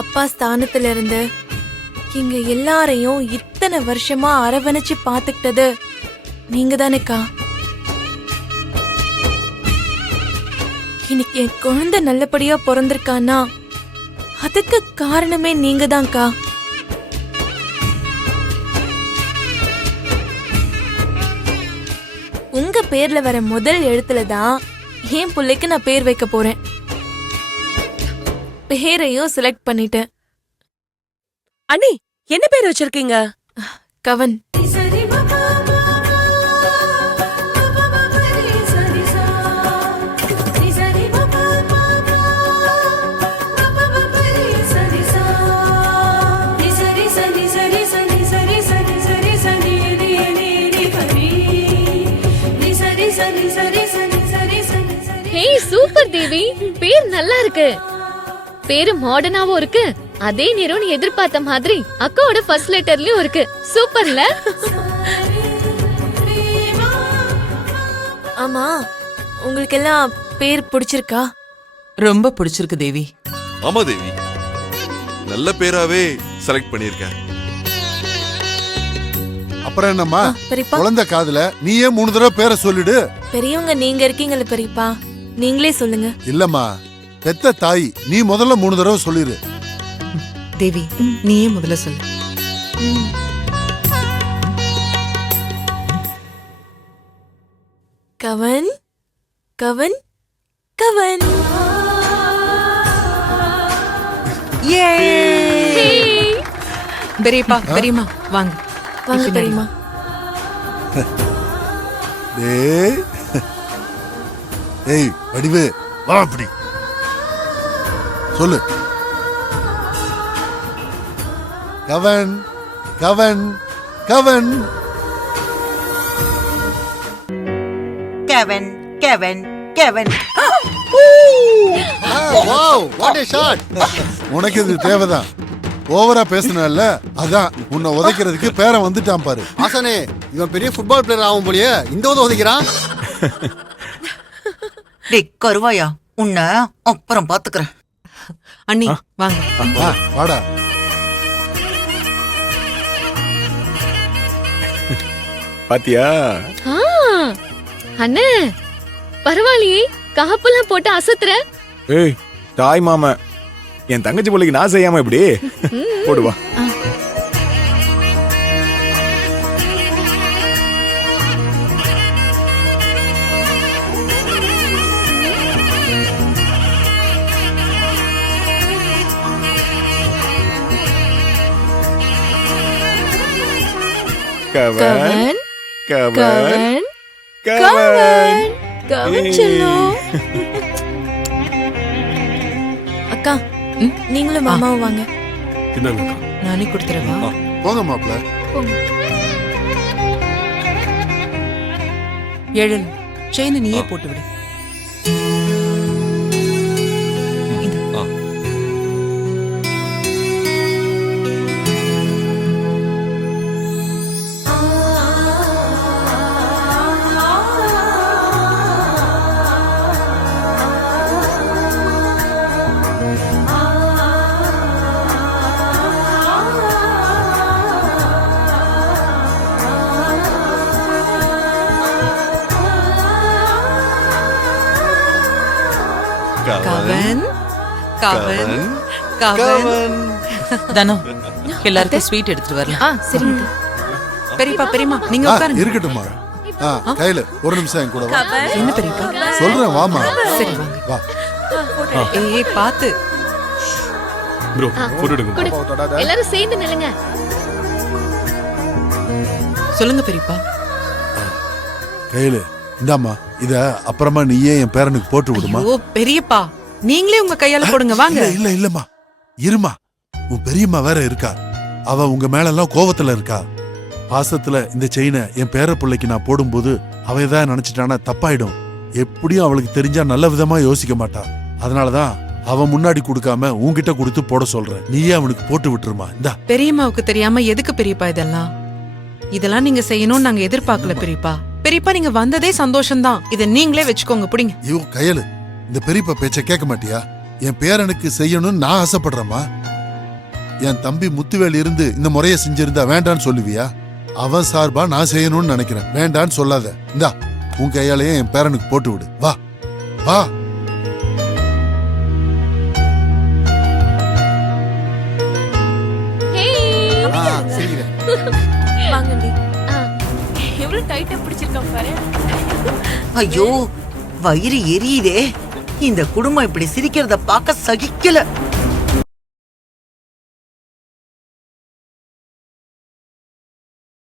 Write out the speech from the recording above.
அப்பா ஸ்தானத்துல இருந்து இங்க எல்லாரையும் இத்தனை வருஷமா அரவணைச்சு பாத்துக்கிட்டது நீங்க தானேக்கா. இன்னைக்கு என் குழந்தை நல்லபடியா பிறந்திருக்கானா அதுக்கு காரணமே நீங்க தான்க்கா. உங்க பேர்ல வர முதல் எழுத்துல தான் என் பிள்ளைக்கு நான் பேர் வைக்க போறேன். பேரையும் செலக்ட் பண்ணிட்டேன். அண்ணி, என்ன பேர் வச்சிருக்கீங்க? கவன். சூப்பர் தேவி, பேர் நல்லா இருக்கு. பேரு மாடர்னாவும் இருக்கு, அதே நேரம் நீ எதிர்பார்த்த மாதிரி அக்காவோட ஃபர்ஸ்ட் லெட்டர்லயும் இருக்கு. சூப்பர்ல. ஆமா, உங்களுக்கு எல்லாம் பேர் பிடிச்சிருக்கா? ரொம்ப பிடிச்சிருக்கு தேவி. ஆமா தேவி, நல்ல பேராவே செலக்ட் பண்ணிருக்க. அப்புறம் என்னம்மா, பெரியப்பா, குழந்தை காதுல நீயே 3 தடவை பேரை சொல்லிடு. பெரியவங்க நீங்க இருக்கீங்கல்ல பெரியப்பா, நீங்களே சொல்லுங்க. இல்லம்மா, பெத்த தாய் நீ முதல்ல 3 தடவை சொல்லிடு. தேவி, நீயே முதல்ல சொல்லு. கவன் கவன் கவன். பெரியப்பா, பெரியம்மா வாங்க. வாங்க பெரியம்மா. டேய், ஏய் வடிவு, வா அப்படி சொல்லு. Come on come on come on. Come on come on come on. Wow, what a shot. உனக்கு இது தேவைதான். ஓவரா பேசுனல்ல, அதான் உன்னை உதைக்கிறதுக்கு பேரை வந்துட்டான் பாரு. ஆசானே, இவன் பெரிய ஃபுட்பால் பிளேயர் ஆகும் போலயே இந்த உதைக்கிறான். டேய் கருவாயா, உன்னை அப்புறம் பாத்துக்கிறேன். அண்ணி வாங்க. வா, வாடா. பாத்தியா? அண்ணே பரவாயில்லையே, காப்பெல்லாம் போட்டு அசத்துற. ஏய் தாய் மாமா, என் தங்கச்சி பிள்ளைக்கு நான் செய்யாம இப்படி போடுவா. கவன் கவன் கவன் கவன் செல்லம். அக்கா, நீங்களும் மாமாவும் வாங்க. நானே கொடுத்துறவா? போங்க மாப்ள. எழில், செயினை நீயே போட்டு விடு. கவன் கவன் கவன். தனோ, எல்லாருக்கும் ஸ்வீட் எடுத்துட்டு வரலாம். சரிங்க. பெரியப்பா, பெரியம்மா நீங்க உட்காருங்க. இருக்கட்டும்மா. கையில ஒரு நிமிஷம் என் கூட வா. என்ன பெரியப்பா? சொல்றேன், வாமா. சரி வாங்க. வா. ஏய் பாத்து. ப்ரோ போட்டோ எடுங்க. கொடு. எல்லாரும் சேர்ந்து நில்லுங்க. சொல்லுங்க பெரியப்பா. கையில இந்தாம்மா, இத அப்புறமா நீயே என் பேரனுக்கு போட்டு விடுமா. ஓ பெரியப்பா, நீங்களே உங்க கையால போடுங்க வாங்க. இல்ல இல்லம்மா, இருமா. உன் பெரியம்மா வேற இருக்கா, அவ உங்க மேல எல்லாம் கோவத்துல இருக்கா. பாசத்துல இந்த செயினை என் பேர பிள்ளைக்கு நான் போடும்போது அவ ஏதாவது நினைச்சிட்டானா தப்பாயிடும். எப்படியும் அவளுக்கு தெரிஞ்சா நல்ல விதமா யோசிக்க மாட்டா. அதனாலதான் அவன் முன்னாடி கொடுக்காம உன்கிட்ட கொடுத்து போட சொல்றேன். நீயே அவனுக்கு போட்டு விட்டுருமா. இந்தா. பெரியம்மாவுக்கு தெரியாம எதுக்கு பெரியப்பா இதெல்லாம்? இதெல்லாம் நீங்க செய்யணும்னு நாங்க எதிர்பார்க்கல பெரியப்பா. பெரியப்பா நீங்க வந்ததே சந்தோஷம்தான். இத நீங்களே வச்சுக்கோங்க, புடிங்க. ஐயோ கையலு, இந்த பெரியப்பா பேச்ச கேட்க மாட்டியா? என் பேரனுக்கு செய்யணும்னு நான் ஆசைப்படுறேம்மா. என் தம்பி முத்துவேல் இருந்து இந்த முறைய செஞ்சிருந்தா வேண்டான்னு சொல்லுவியா? அவன் சார்பா நான் செய்யணும்னு நினைக்கிறேன். வேண்டான்னு சொல்லாத. இந்தா உன் கையாலேயே என் பேரனுக்கு போட்டு விடு. வா வா. சிரிக்கிறேன். வாங்கண்டி. ஆ. எவ்வளவு டைட்டா பிடிச்சிருக்கான் பாரு. ஐயோ வயிறு எரியுதே. இந்த குடும்பம் இப்படி சிரிக்கிறத பார்க்க சகிக்கல.